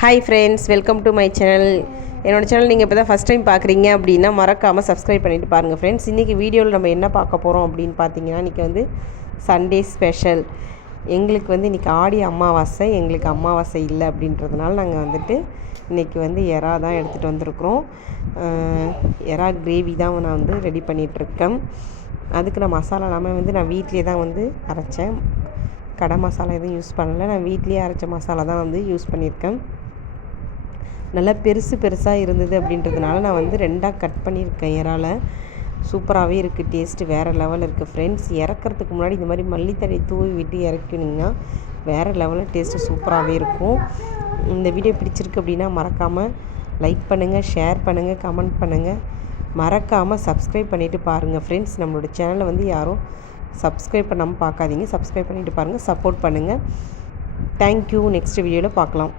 Hi friends welcome to my channel என்னோடய channel நீங்கள் இப்போ தான் ஃபஸ்ட் டைம் பார்க்குறீங்க அப்படின்னா மறக்காமல் சப்ஸ்கிரைப் பண்ணிட்டு பாருங்கள் ஃப்ரெண்ட்ஸ் இன்றைக்கி வீடியோவில் நம்ம என்ன பார்க்க போகிறோம் அப்படின்னு பார்த்தீங்கன்னா இன்றைக்கி வந்து சண்டே ஸ்பெஷல் எங்களுக்கு வந்து இன்றைக்கி ஆடி அமாவாசை எங்களுக்கு அமாவாசை இல்லை அப்படின்றதுனால நாங்கள் வந்துட்டு இன்றைக்கி வந்து எறா தான் எடுத்துகிட்டு வந்திருக்கிறோம். எறா கிரேவி தான் நான் வந்து ரெடி பண்ணிகிட்ருக்கேன் அதுக்கு நான் மசாலா எல்லாமே வந்து நான் வீட்லேயே தான் வந்து அரைச்சேன். கடை மசாலா எதுவும் யூஸ் பண்ணலை. நான் வீட்லேயே அரைச்ச மசாலா தான் வந்து யூஸ் பண்ணியிருக்கேன். நல்லா பெருசு பெருசாக இருந்தது அப்படின்றதுனால நான் வந்து ரெண்டாக கட் பண்ணியிருக்கேன். இறால சூப்பராகவே இருக்குது டேஸ்ட்டு வேறு லெவலில் இருக்குது ஃப்ரெண்ட்ஸ் இறக்கறதுக்கு முன்னாடி இந்த மாதிரி மல்லித்தழை தூவி விட்டு இறக்கினீங்கன்னா வேறு லெவலில் டேஸ்ட்டு சூப்பராகவே இருக்கும். இந்த வீடியோ பிடிச்சிருக்கு அப்படின்னா மறக்காமல் லைக் பண்ணுங்கள் ஷேர் பண்ணுங்கள் கமெண்ட் பண்ணுங்கள் மறக்காமல் சப்ஸ்கிரைப் பண்ணிவிட்டு பாருங்கள் ஃப்ரெண்ட்ஸ் நம்மளோட சேனலை வந்து யாரும் சப்ஸ்கிரைப் பண்ணாமல் பார்க்காதீங்க சப்ஸ்கிரைப் பண்ணிவிட்டு பாருங்கள் சப்போர்ட் பண்ணுங்கள் தேங்க்யூ நெக்ஸ்ட் வீடியோவில் பார்க்கலாம்